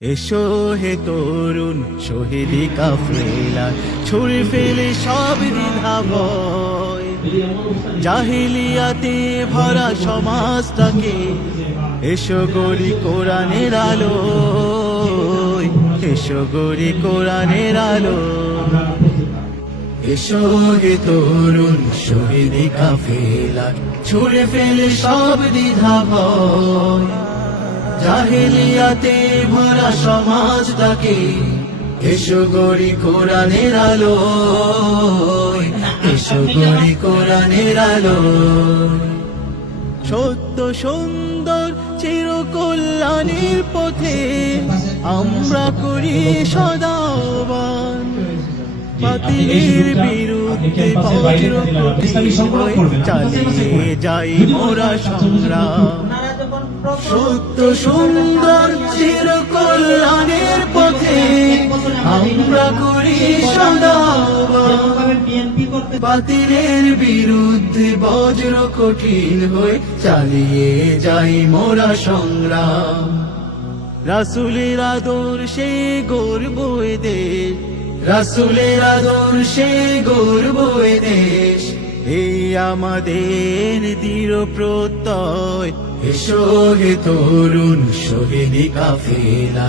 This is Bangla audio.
এসো হে তরুণ শহীদি কাফেলা, ছুড়ে ফেলে সব দ্বিধা ভয়। জাহিলিয়াতে ভরা সমাজটাকে এসো গড়ি কোরআনের আলো, এসো গড়ি কোরআনের আলো। এসো হে তরুণ শহীদি কাফেলা, ছুড়ে ফেলে সব দ্বিধা ভয়। জাহিলিয়াতে ভরা সমাজটাকে এসো গড়ি কোরআনের আলো, এসো গড়ি কোরআনের আলো। সত্য সুন্দর চিরকল্যাণের পথে আমরা করি সদা আহ্বান। বাতিলের বিরুদ্ধে চালিয়ে যাই মোরা সংগ্রাম। সত্য সুন্দর চিরকল্যাণের পথে আমরা করি সদা আহ্বান। বাতিলের বিরুদ্ধে বজ্র কঠিন হয়ে চালিয়ে যাই মোরা সংগ্রাম। রাসূলের আদর্শে গর্ব এ দেশ, রাসূলের আদর্শে গর্ব এ দেশ। এই আমাদের দৃঢ় প্রত্যয়। এসো হে তরুণ শহীদি কাফেলা,